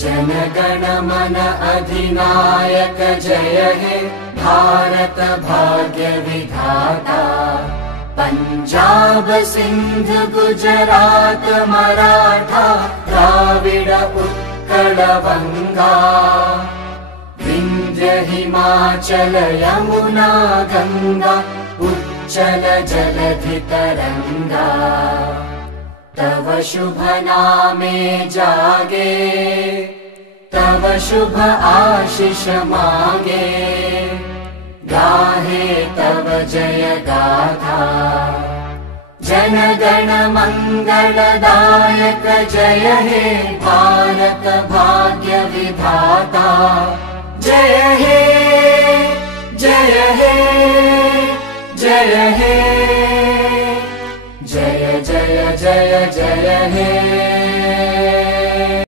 जनगण मन अधिनायक जय हे भारत भाग्य विधाता। पंजाब सिंध गुजरात मराठा द्राविड उत्कल वंगा। विंध्य हिमाचल यमुना गंगा उच्चल जलधि तरंगा। तव शुभ नामे जागे तव शुभ आशीष मांगे। गाहे तव जय गाथा जनगण मंगलदायक जय हे भारत भाग्य विधाता। जय हे जय हे जय हे जय जय जय जय हे।